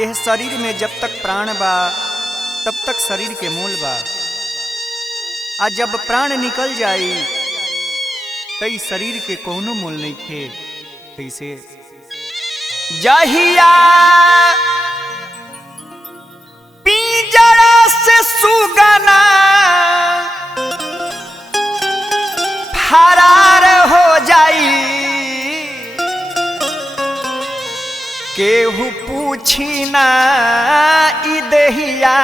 यह शरीर में जब तक प्राण बा तब तक शरीर के मूल बा। आ जब प्राण निकल जाई तई शरीर के कोनो मूल नहीं खे। कैसे जहिया पिंजरा से सुगना फरार हो जाई, केहू पूछी ना ई देहिया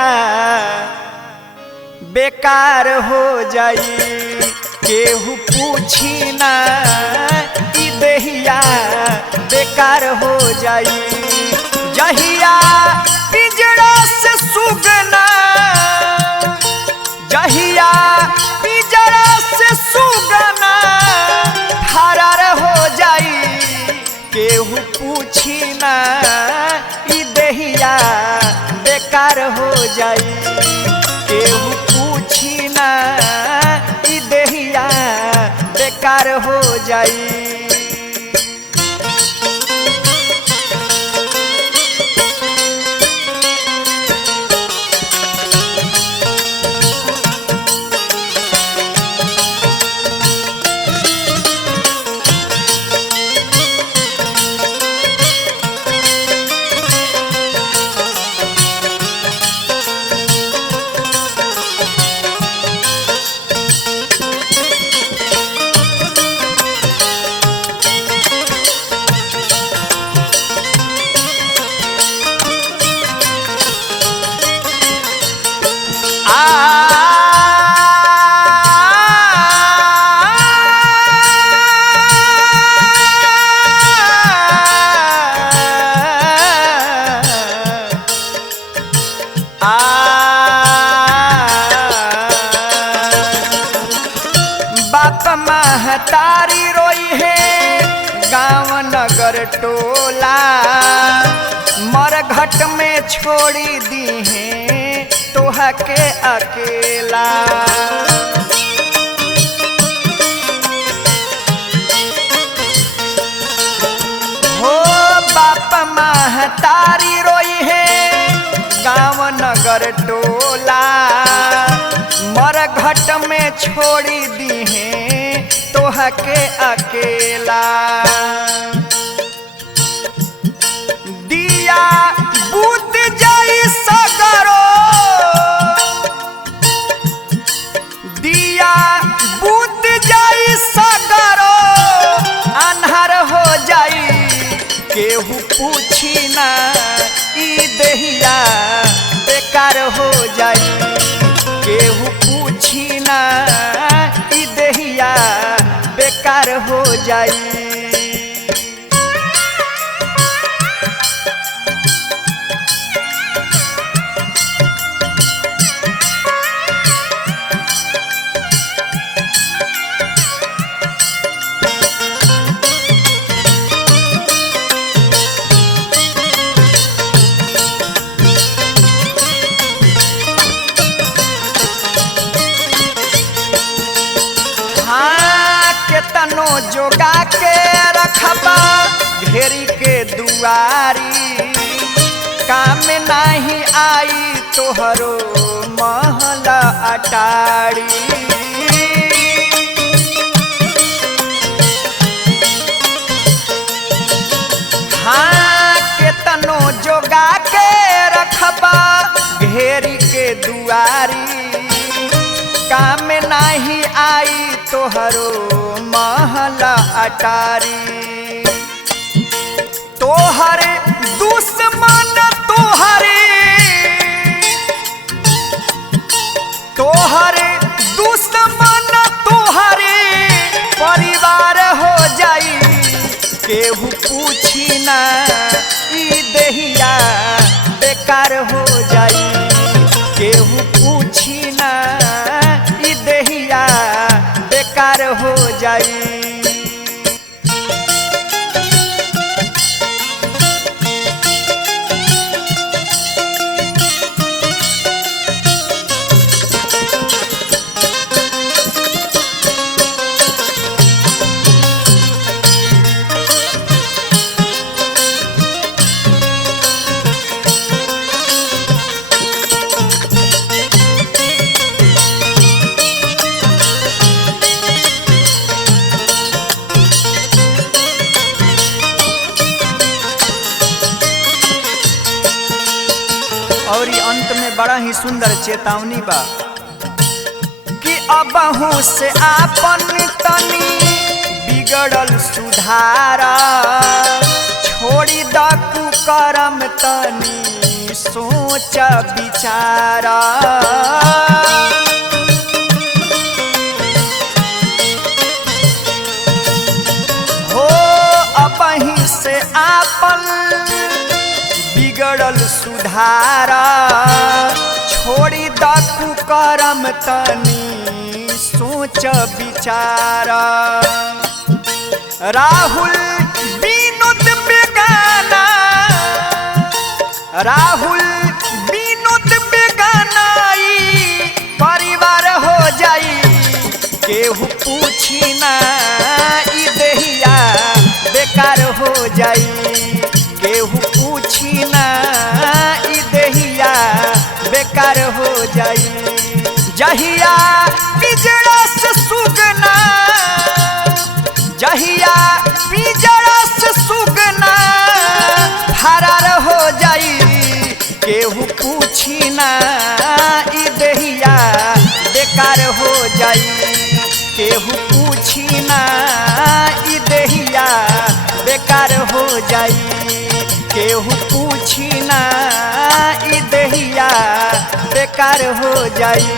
बेकार हो जाई, केहू पूछी ना ई देहिया बेकार हो जाई। जहिया पिंजरा से सुगना, जहिया पिंजरा से सुगना फरार हो जाई, केहू पूछी ना ई देहिया बेकार हो जाई, केहू पूछी ना ई देहिया बेकार हो जाई। बाप महतारी रोई है गाँव नगर टोला, मरघट में छोड़ी दी है तोहा के अकेला। हो बाप महतारी रोई है गाँव नगर टोला, मरघट में छोड़ी दी है तोहा के अकेला। दिया बूत जाई सगरो, दिया बूत जाई सगरो अन्हार हो जाई, केहू पूछी ना ई देहिया बेकार हो जाई, केहू पूछी ना ई देहिया बेकार हो जाई। केतनो जोगा के रखबा घेरी के दुआरी, काम नहीं आई तोहरो महल अटारी। हाँ केतनो जोगा के रखबा घेरी के दुआरी, काम नहीं आई तोहरो महल अटारी। तोहरे दुश्मन तोहरे, तोहरे दुश्मन तोहरे परिवार हो जाई, केहू पूछी ना ई देहिया बेकार हो जाई, केहू पूछी ना ई देहिया बेकार हो जाई। और ये अंत में बड़ा ही सुंदर चेतावनी बा कि अबहू से आपन तनी बिगड़ल सुधारा, छोड़ी द कुकर्म तनी सोच विचारा। हो अबही से आपन बिगड़ल सुधारा, छोड़ी द कुकर्म तनी सोच विचारा। राहुल विनोद बेगाना, राहुल विनोद बेगाना परिवार हो जाई, केहू पूछी ना ई देहिया बेकार हो जाई, केहू पूछी ना ई देहिया बेकार हो जाई। जहिया पिजड़ा से सुगना, जहिया पिजड़ा से सुगना फरार हो जाई, केहू पूछी ना ई देहिया बेकार हो जाई, केहू पूछी ना ई देहिया बेकार हो जाई, केहू पूछी ना ई देहिया बेकार हो जाई।